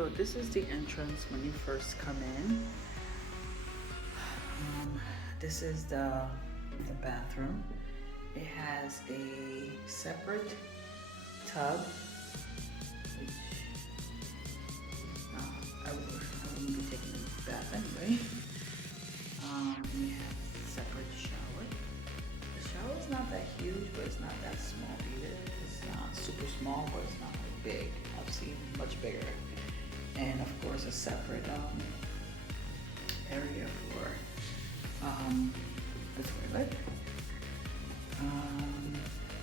So this is the entrance when you first come in. This is the bathroom. It has a separate tub, which I wouldn't be taking a bath anyway. We have a separate shower. The shower is not that huge, but it's not that small either. It's not super small, but it's not like big. I've seen much bigger. And of course a separate area for the toilet.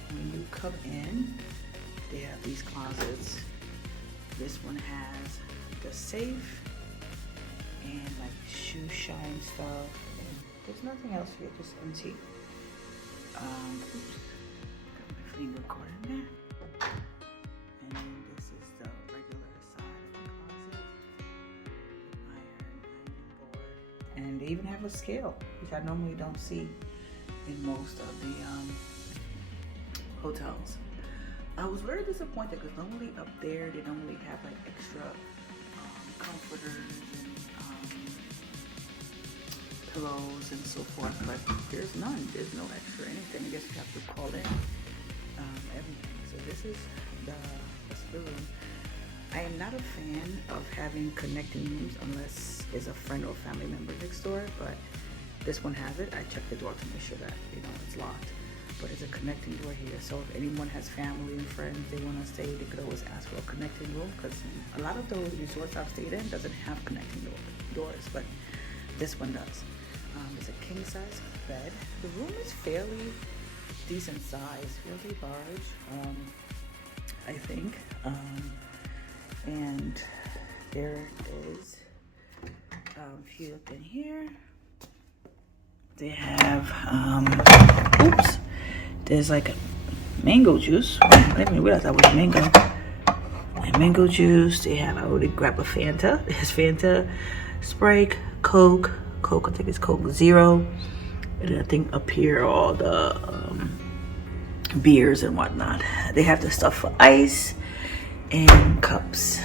When you come in, they have these closets. This one has the safe and like shoe shine stuff. And there's nothing else here, just empty. Oops, got my finger caught in there. And then this is the regular side of the closet. Iron board. And they even have a scale, which I normally don't see in most of the hotels. I was very disappointed because normally up there they normally have like extra comforters and pillows and so forth, but there's none. There's no extra anything. I guess you have to call in everything. So this is the room. I am not a fan of having connecting rooms unless it's a friend or family member next door, but this one has it. I checked the door to make sure that it's locked. But it's a connecting door here, so if anyone has family and friends they want to stay, they could always ask for a connecting room, because a lot of those resorts I've stayed in doesn't have connecting doors, but this one does. It's a king size bed. The room is fairly decent size, fairly large, I think. And there is, if you look in here, they have, oops, there's like a mango juice. I didn't even realize that was mango. And mango juice. They have, I already grabbed a Fanta. There's Fanta, Sprite, Coke, I think it's Coke Zero. And then I think up here all the beers and whatnot. They have the stuff for ice and cups.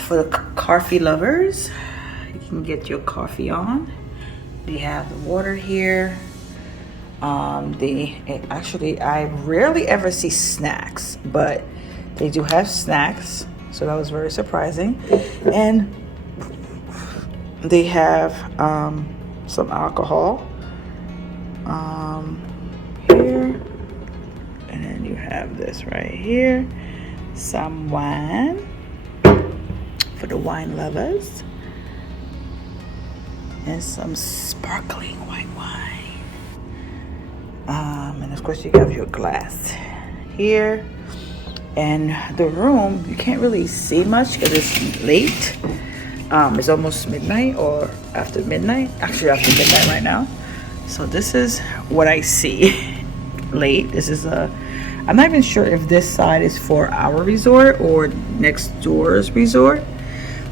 For the coffee lovers, you can get your coffee on. They have the water here. Actually, I rarely ever see snacks, but they do have snacks, so that was very surprising. And they have some alcohol here, and then you have this right here, some wine for the wine lovers. And some sparkling white wine. And of course you have your glass here. And the room, you can't really see much because it's late. It's almost midnight or after midnight. Actually after midnight right now. So this is what I see late. This is I'm not even sure if this side is for our resort or next door's resort.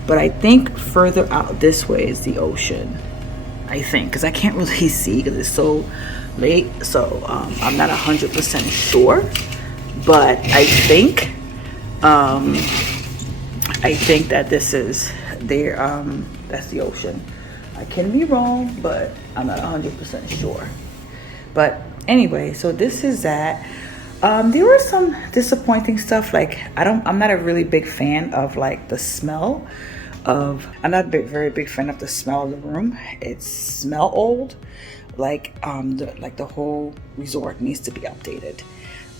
But I think further out this way is the ocean. I think, because I can't really see because it's so late. So I'm not 100% sure. But I think that this is there. That's the ocean. I can be wrong, but I'm not 100% sure. But anyway, so this is that. There was some disappointing stuff. Like I'm not a really big fan of like the smell of. I'm not a very big fan of the smell of the room. It smells old. Like the whole resort needs to be updated.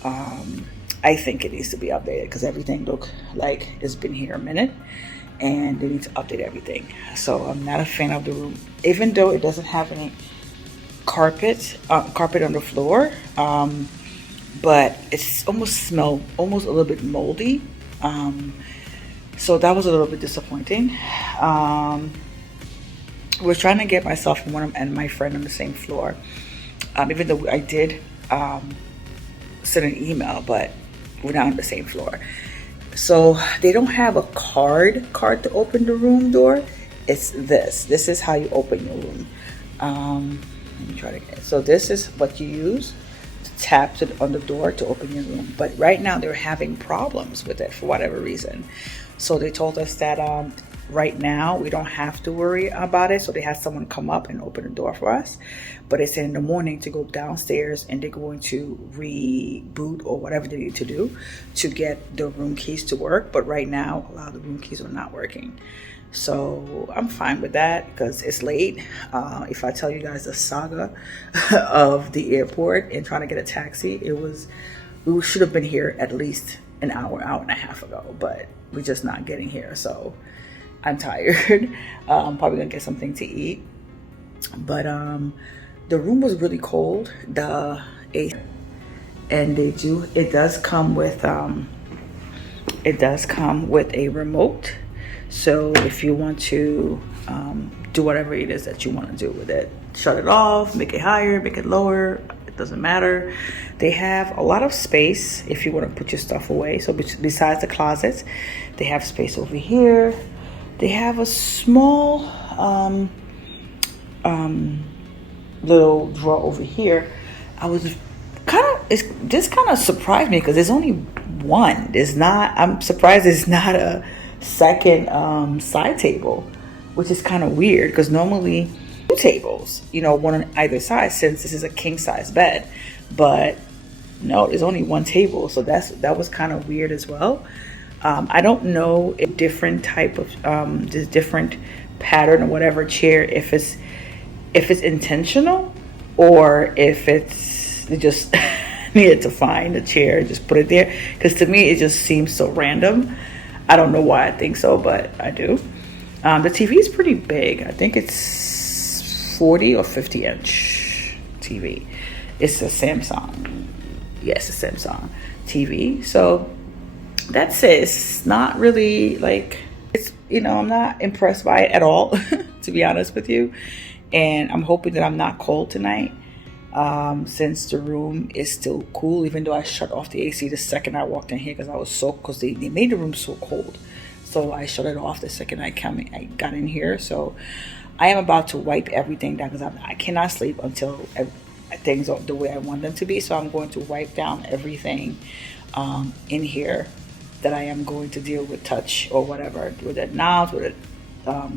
I think it needs to be updated because everything look like it's been here a minute, and they need to update everything. So I'm not a fan of the room, even though it doesn't have any carpet on the floor. But it's almost a little bit moldy. So that was a little bit disappointing. We're trying to get myself and my friend on the same floor. Even though I did send an email, but we're not on the same floor. So they don't have a card to open the room door. It's this. This is how you open your room. Let me try it again. So this is what you use tap on the door to open your room. But right now they're having problems with it for whatever reason. So they told us that right now we don't have to worry about it. So they had someone come up and open the door for us. But they said in the morning to go downstairs and they're going to reboot or whatever they need to do to get the room keys to work. But right now, a lot of the room keys are not working. So I'm fine with that because it's late. If I tell you guys the saga of the airport and trying to get a taxi, we should have been here at least an hour and a half ago, but we're just not getting here. So I'm tired. I'm probably gonna get something to eat. But the room was really cold. The AC, and it does come with a remote. So if you want to do whatever it is that you want to do with it, shut it off, make it higher, make it lower, it doesn't matter. They have a lot of space if you want to put your stuff away. So besides the closets, they have space over here. They have a small little drawer over here. This kind of surprised me because there's only one. I'm surprised there's not a second side table, which is kind of weird because normally two tables, one on either side, since this is a king size bed. But no, there's only one table, so that was kind of weird as well. I don't know if different type of this different pattern or whatever chair, if it's intentional or if they just needed to find a chair and just put it there, because to me it just seems so random. I don't know why I think so, but I do. The TV is pretty big. I think it's 40 or 50 inch TV. It's a Samsung. Yes, a Samsung TV. So that's it. It's not really like, I'm not impressed by it at all, to be honest with you. And I'm hoping that I'm not cold tonight. Since the room is still cool, even though I shut off the AC the second I walked in here because they made the room so cold. So I shut it off the second I got in here. So I am about to wipe everything down because I cannot sleep until things are the way I want them to be. So I'm going to wipe down everything in here that I am going to deal with touch or whatever, with the knobs, with the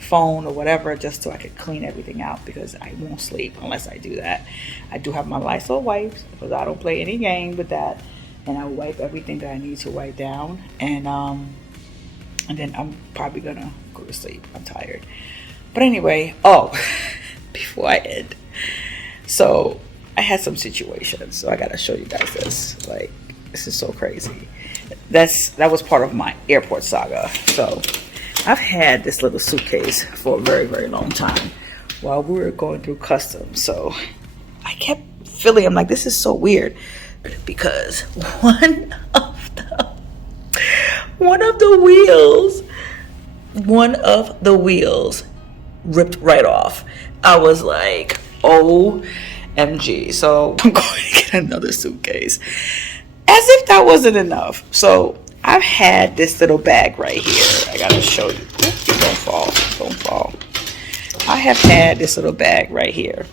phone or whatever, just so I could clean everything out, because I won't sleep unless I do that. I do have my Lysol wipes because I don't play any game with that, and I wipe everything that I need to wipe down, and then I'm probably gonna go to sleep. I'm tired. But anyway, before I end, so I had some situations, so I gotta show you guys this. Like, this is so crazy. That was part of my airport saga. So I've had this little suitcase for a very, very long time while we were going through customs. So I kept feeling, I'm like, this is so weird, because one of the wheels ripped right off. I was like, OMG. So I'm going to get another suitcase. As if that wasn't enough. So I've had this little bag right here. I gotta show you. Don't fall. I have had this little bag right here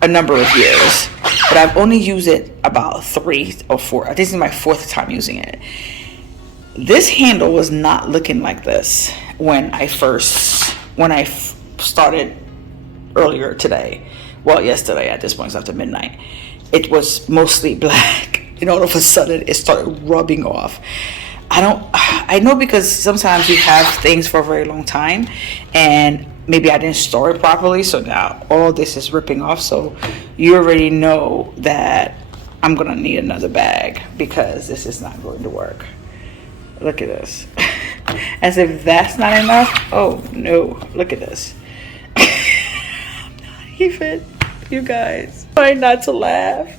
a number of years, but I've only used it about 3 or 4. I think this is my 4th time using it. This handle was not looking like this when I started earlier today. Well, yesterday at this point, it's after midnight. It was mostly black. And all of a sudden it started rubbing off. I know, because sometimes you have things for a very long time and maybe I didn't store it properly, so now all this is ripping off. So you already know that I'm gonna need another bag because this is not going to work. Look at this. As if that's not enough. Oh no, look at this. I'm not even, you guys, trying not to laugh.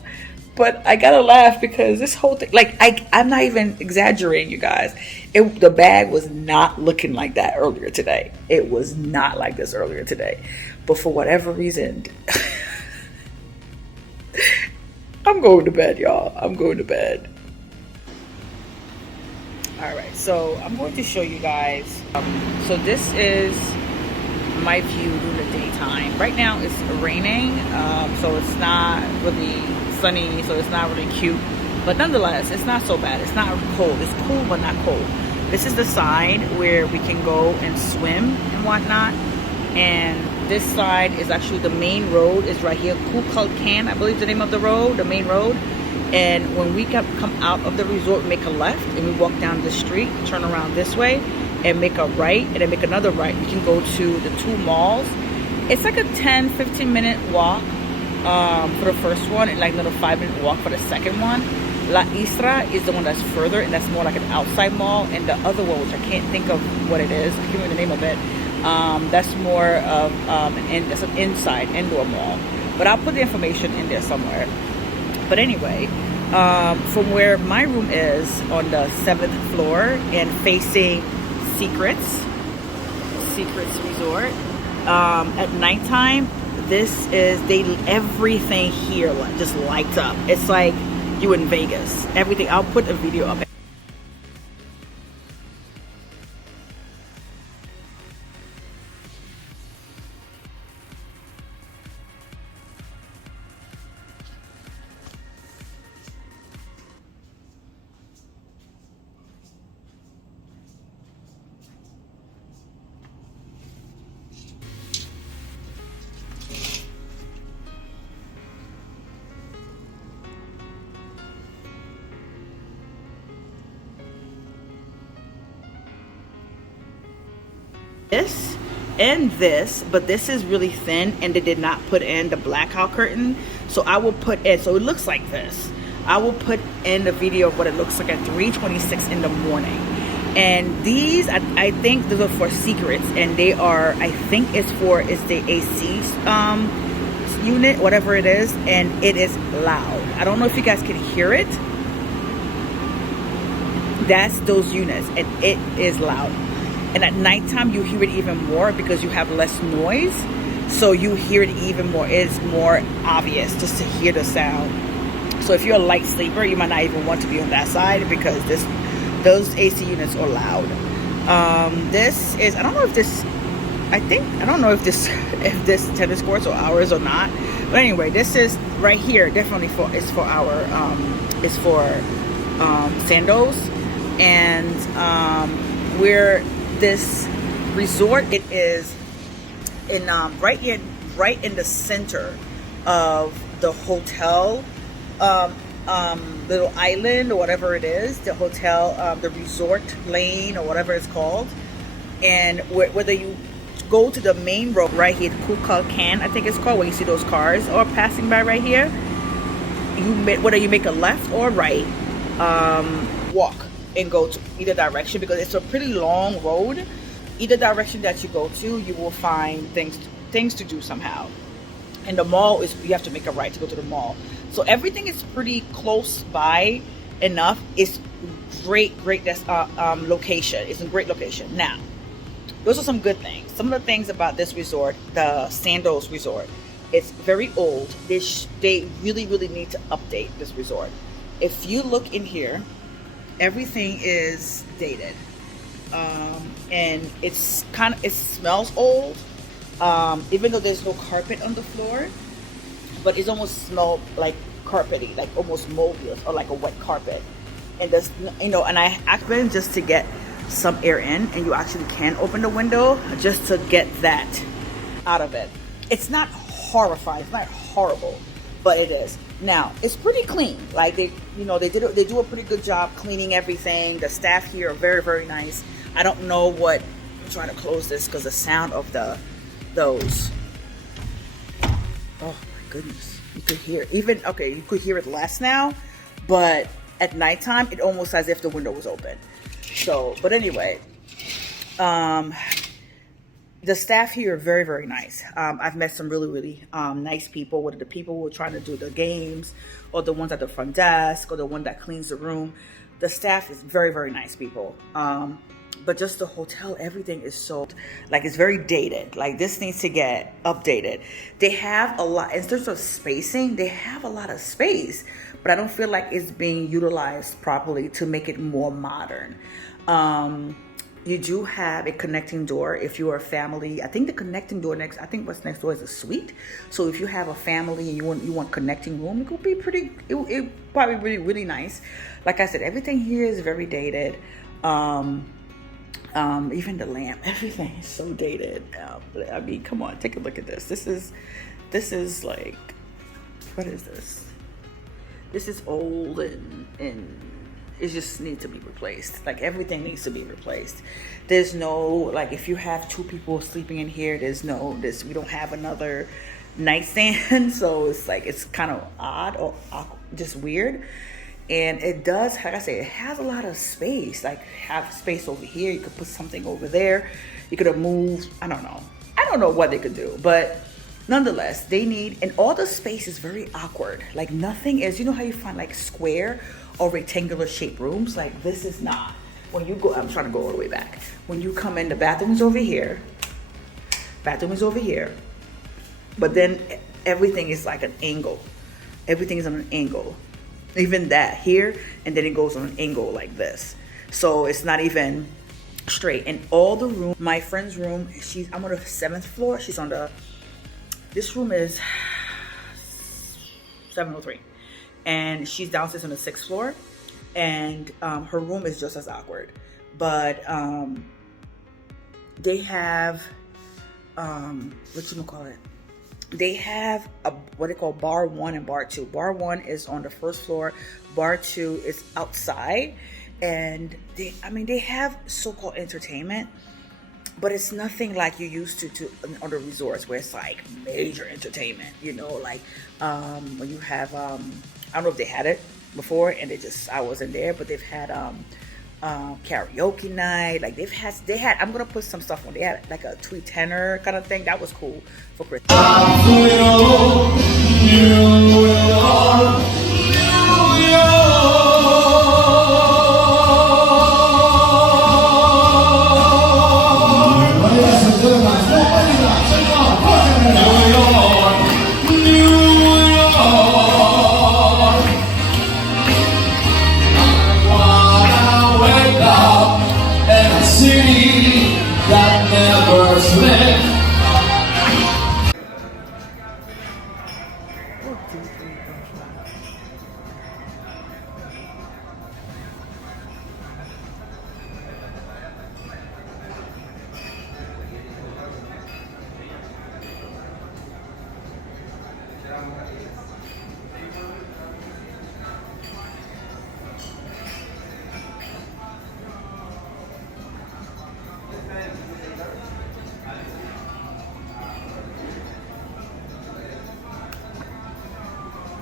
But I gotta laugh because this whole thing, like, I'm not even exaggerating, you guys. The bag was not looking like that earlier today. It was not like this earlier today. But for whatever reason, I'm going to bed, y'all. I'm going to bed. All right, so I'm going to show you guys. So this is my view during the daytime. Right now it's raining, so it's not really sunny, so it's not really cute. But nonetheless, it's not so bad. It's not cold. It's cool, but not cold. This is the side where we can go and swim and whatnot. And this side is actually the main road is right here. Kulkulcan, I believe the name of the road, the main road. And when we come out of the resort, we make a left and we walk down the street, turn around this way and make a right and then make another right. We can go to the two malls. It's like a 10-15 minute walk for the first one and like another 5-minute walk for the second one. La Isla is the one that's further, and that's more like an outside mall. And the other one, which I can't think of what it is, I can't remember the name of it, that's more of that's an inside indoor mall. But I'll put the information in there somewhere. But anyway, from where my room is on the 7th floor and facing Secrets Resort, at nighttime, this is everything here just lights up. It's like you in Vegas. Everything. I'll put a video up. This and this, but this is really thin and they did not put in the blackout curtain, so I will put in, so it looks like this. I will put in the video of what it looks like at 3:26 in the morning. And these I think those are for Secrets, and they are, I think it's the AC unit, whatever it is, and it is loud. I don't know if you guys can hear it. That's those units, and it is loud. And at nighttime, you hear it even more because you have less noise. So you hear it even more. It's more obvious just to hear the sound. So if you're a light sleeper, you might not even want to be on that side because those AC units are loud. This is, I don't know if this tennis courts or ours or not. But anyway, this is right here, definitely for Sandos. And where this resort, it is in right in the center of the hotel little island or whatever it is, the hotel, the resort lane or whatever it's called. And whether you go to the main road right here, Kulkulcan, I think it's called, where you see those cars are passing by right here, whether you make a left or right, walk and go to either direction, because it's a pretty long road. Either direction that you go to, you will find things to do somehow. And the mall is, you have to make a right to go to the mall. So everything is pretty close by enough. It's great location. It's a great location. Now, those are some good things. Some of the things about this resort, the Sandos Resort, it's very old. They really need to update this resort. If you look in here, everything is dated, and it smells old, even though there's no carpet on the floor, but it's almost smell like carpety, like almost moldy or like a wet carpet. And there's, and I actually, just to get some air in, and you actually can open the window just to get that out of it. It's not horrifying, it's not horrible, but it is. Now, it's pretty clean. Like they do a pretty good job cleaning everything. The staff here are very nice. I don't know what, I'm trying to close this because the sound of those. Oh my goodness. You could hear, you could hear it less now, but at nighttime, it almost as if the window was open. So, but anyway, the staff here are very nice. I've met some really nice people, whether the people who are trying to do the games or the ones at the front desk or the one that cleans the room. The staff is very nice people. But just the hotel, everything is so, like, it's very dated. Like, this needs to get updated. They have a lot, in terms of spacing, they have a lot of space, but I don't feel like it's being utilized properly to make it more modern. You do have a connecting door if you are a family. I think the connecting door I think what's next door is a suite. So if you have a family and you want connecting room, it could be pretty, it probably really, really nice. Like I said, everything here is very dated. Even the lamp, everything is so dated. I mean, come on, take a look at this. This is like, what is this? This is old and it just needs to be replaced. Like everything needs to be replaced. There's no, like if you have two people sleeping in here, we don't have another nightstand. So it's like, it's kind of odd or awkward, just weird. And it does, like I say, it has a lot of space. Like have space over here. You could put something over there. You could have moved, I don't know what they could do, but nonetheless, they need, and all the space is very awkward. Like nothing is, you know how you find like square or rectangular shaped rooms? Like this is not. When you go, I'm trying to go all the way back. When you come in, the bathroom is over here. Bathroom is over here. But then everything is like an angle. Everything is on an angle. Even that here, and then it goes on an angle like this. So it's not even straight. And all the room, my friend's room, I'm on the 7th floor. She's on this room is 703. And she's downstairs on the 6th floor. And her room is just as awkward. But they have, they have what they call bar 1 and bar 2. Bar 1 is on the 1st floor. Bar 2 is outside. And they have so-called entertainment, but it's nothing like you used to on the resorts where it's like major entertainment, like when you have, I don't know if they had it before and I wasn't there, but they've had karaoke night. Like they had, I'm gonna put some stuff on. They had like a tweet tenor kind of thing. That was cool for Christmas.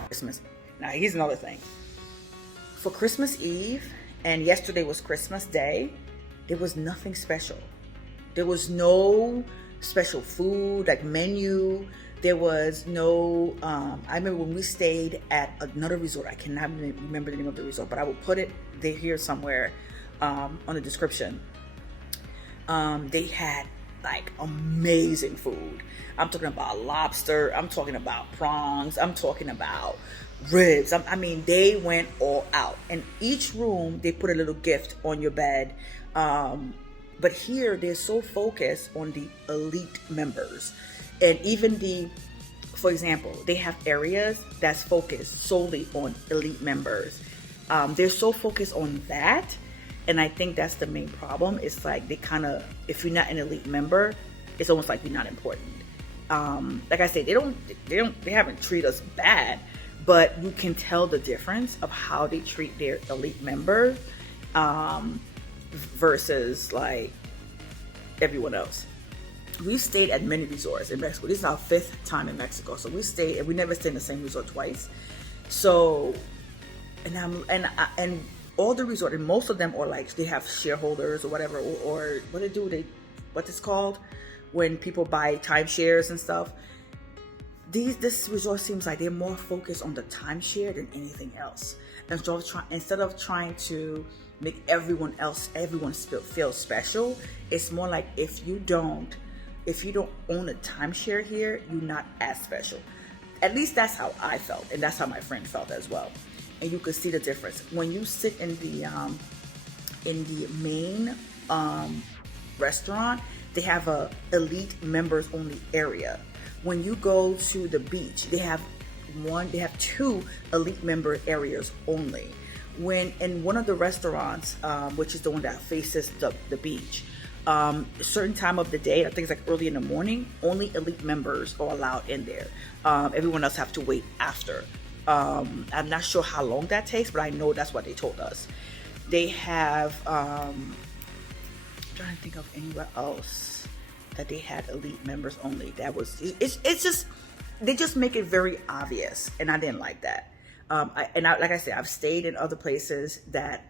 Christmas. Now here's another thing. For Christmas Eve, and yesterday was Christmas Day, there was nothing special. There was no special food, like menu. There was no, I remember when we stayed at another resort, I cannot remember the name of the resort, but I will put it there here somewhere on the description. They had like amazing food. I'm talking about lobster. I'm talking about prawns. I'm talking about ribs. They went all out. And each room, they put a little gift on your bed. But here, they're so focused on the elite members. And even for example, they have areas that's focused solely on elite members. They're so focused on that. And I think that's the main problem. It's like they kind of, if you're not an elite member, it's almost like you're not important. Like I said, they haven't treated us bad, but you can tell the difference of how they treat their elite member versus like everyone else. We stayed at many resorts in Mexico. This is our 5th time in Mexico. So we stayed, and we never stayed in the same resort twice. So, and all the resort, and most of them are like, they have shareholders or whatever, or what they do, what it's called when people buy timeshares and stuff. This resort seems like they're more focused on the timeshare than anything else. And so instead of trying to make everyone feel special, it's more like if you don't own a timeshare here, you're not as special. At least that's how I felt, and that's how my friend felt as well. And you could see the difference when you sit in the main restaurant, they have a elite members only area. When you go to the beach, they have two elite member areas only. When in one of the restaurants, which is the one that faces the beach, a certain time of the day, I think it's like early in the morning, only elite members are allowed in there. Everyone else have to wait after. I'm not sure how long that takes, but I know that's what they told us. They have, I'm trying to think of anywhere else that they had elite members only. That was, it's just, they just make it very obvious, and I didn't like that. Like I said, I've stayed in other places that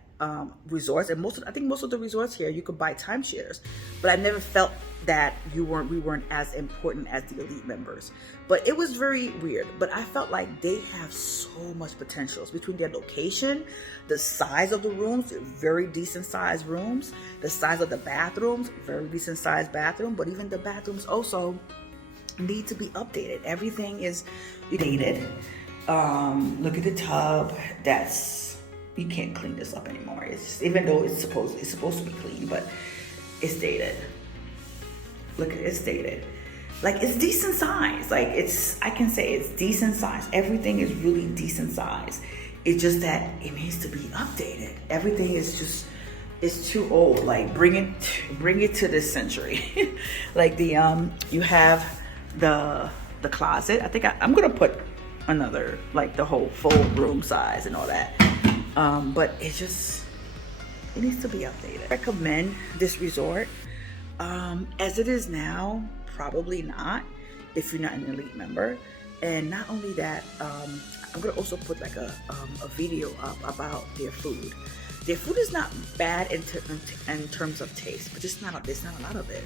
resorts, and I think most of the resorts here you could buy timeshares, but I never felt that we weren't as important as the elite members. But it was very weird. But I felt like they have so much potentials between their location, the size of the rooms, very decent sized rooms, the size of the bathrooms, very decent sized bathroom, but even the bathrooms also need to be updated. Everything is dated. Look at the tub. You can't clean this up anymore. It's, even though it's supposed to be clean, but it's dated. Look at it's dated. Like, it's decent size. Like, I can say it's decent size. Everything is really decent size. It's just that it needs to be updated. Everything is just, it's too old. Like, bring it to this century. Like you have the closet. I think I'm gonna put another, like, the whole full room size and all that. But it needs to be updated. I recommend this resort. As it is now, probably not if you're not an elite member. And not only that, I'm gonna also put like a video up about their food. Their food is not bad in terms of taste, but there's not a lot of it.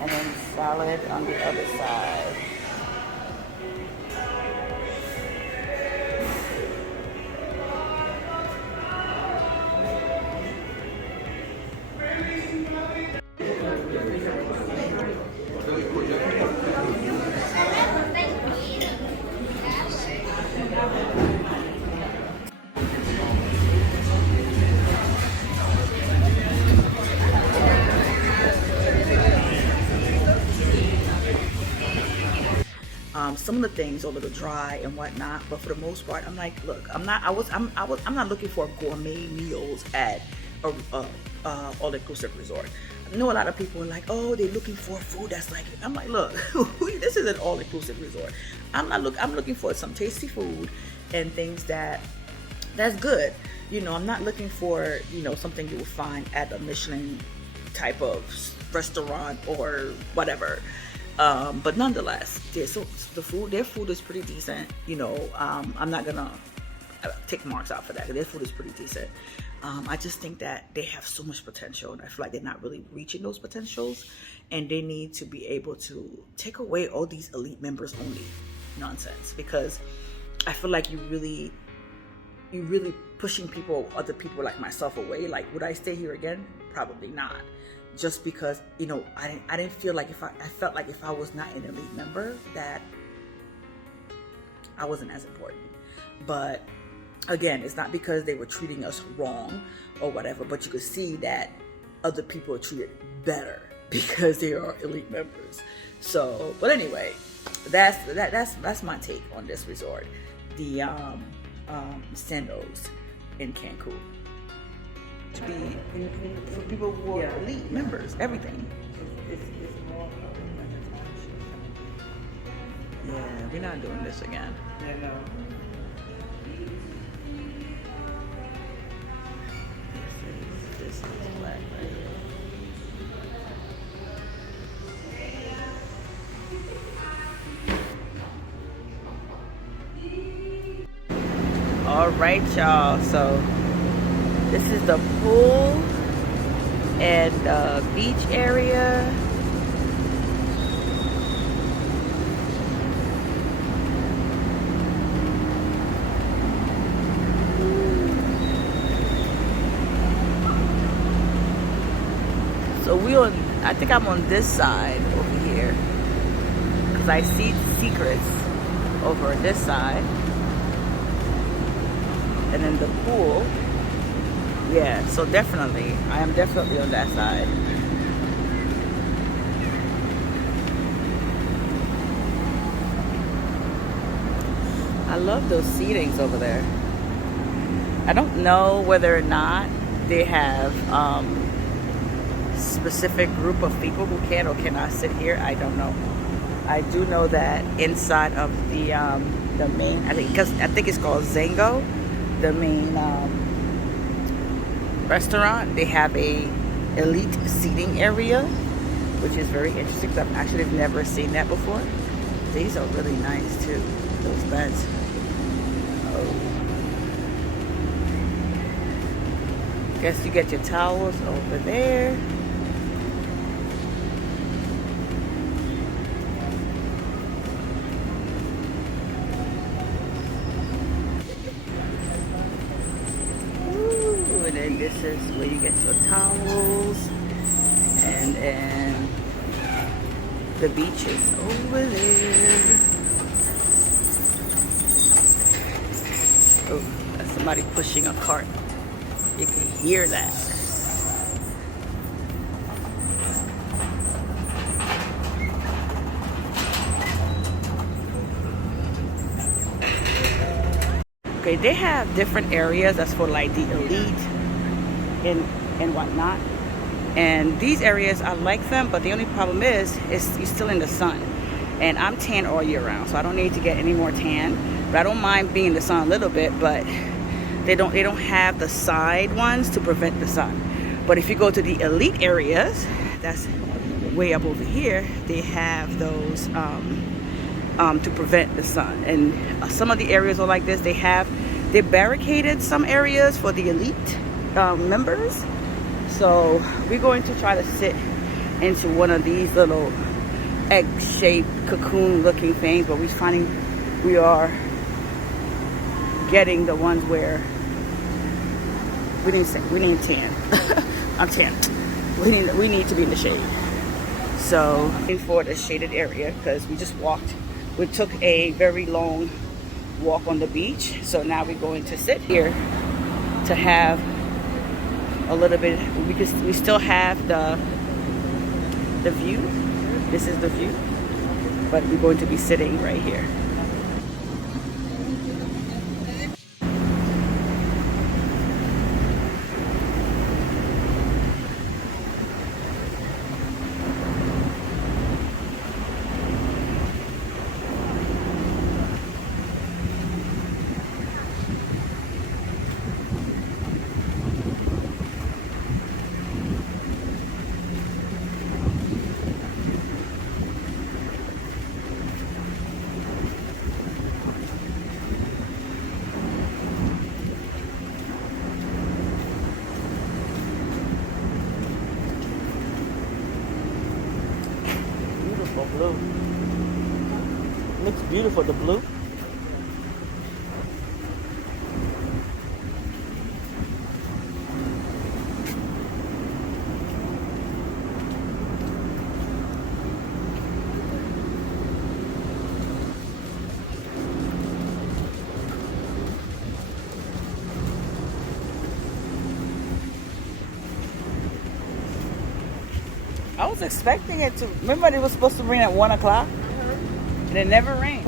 And then salad on the other side. Some of the things are a little dry and whatnot, but for the most part, I'm like, look, I'm not looking for gourmet meals at a all-inclusive resort. I know a lot of people are like, oh, they're looking for food that's like, I'm like, look, this is an all-inclusive resort. I'm looking for some tasty food and things that's good. You know, I'm not looking for, you know, something you will find at a Michelin type of restaurant or whatever. But nonetheless, their food is pretty decent. You know, I'm not gonna take marks out for that. Their food is pretty decent. I just think that they have so much potential, and I feel like they're not really reaching those potentials, and they need to be able to take away all these elite members only nonsense, because I feel like you really pushing other people like myself away. Like, would I stay here again? Probably not. Just because, you know, I didn't feel like I felt like if I was not an elite member, that I wasn't as important. But again, it's not because they were treating us wrong or whatever, but you could see that other people are treated better because they are elite members. So, but anyway, that's my take on this resort, the Sandos in Cancun. To be for people who are elite members, everything. It's more. Yeah, we're not doing this again. Yeah, no. This is black right here. All right, y'all. So this is the pool and the beach area. So I think I'm on this side over here because I see secrets over this side, and then the pool. Yeah, so definitely, I am definitely on that side. I love those seatings over there. I don't know whether or not they have specific group of people who can or cannot sit here. I don't know. I do know that inside of the main, I think it's called Zango, the main restaurant, they have a elite seating area, which is very interesting because I've actually never seen that before. These are really nice too, those beds. Oh. Guess you get your towels over there. And then this is where you get your towels, and then the beach is over there. Oh, that's somebody pushing a cart. You can hear that. Okay, they have different areas that's for like the elite and whatnot. And these areas, I like them, but the only problem is you're still in the sun. And I'm tan all year round, so I don't need to get any more tan. But I don't mind being in the sun a little bit, but they don't have the side ones to prevent the sun. But if you go to the elite areas, that's way up over here, they have those to prevent the sun. And some of the areas are like this. They barricaded some areas for the elite members. So we're going to try to sit into one of these little egg-shaped cocoon looking things, but we're finding we are getting the ones where we need tan. I'm tan. We need to be in the shade. So looking for the shaded area because we took a very long walk on the beach. So now we're going to sit here to have a little bit, because we still have the view. This is the view, but we're going to be sitting right here. Blue. Looks beautiful, the blue. I was expecting it to. Remember, it was supposed to rain at 1 o'clock, and it never rained.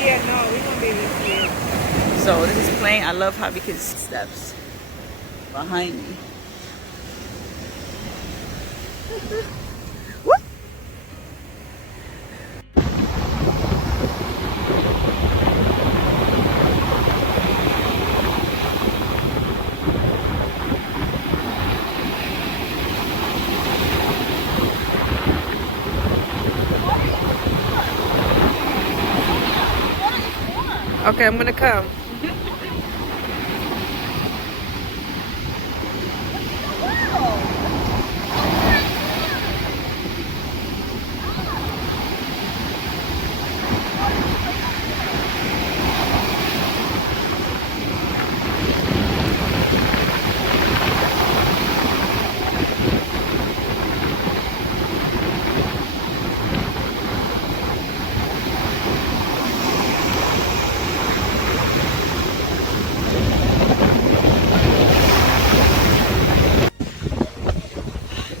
yeah, no, we won't be this year. So this is plain. I love how we can see steps behind me. What? Okay, I'm gonna come.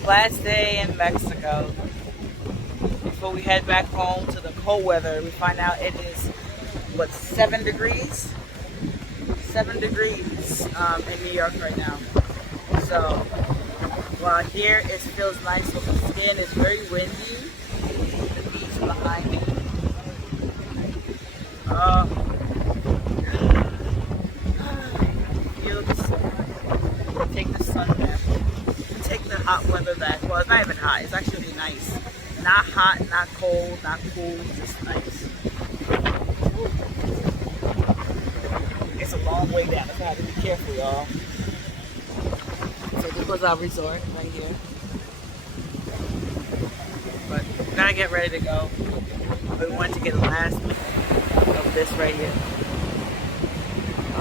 Last day in Mexico. Before we head back home to the cold weather, we find out it is, what, 7 degrees? 7 degrees in New York right now. So, while here it feels nice on the skin, it's very windy. The beach behind me. Feel the sun. Take the sun back. Take the hot weather back. Well, it's not even hot. It's actually nice. Not hot, not cold, not cool. Just nice. It's a long way down. So I have to be careful, y'all. So this was our resort right here. But we gotta get ready to go. We wanted to get the last of this right here.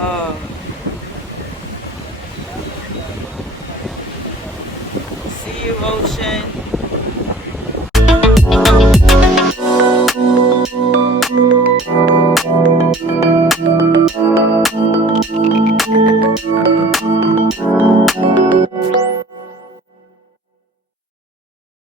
Oh. See you, ocean.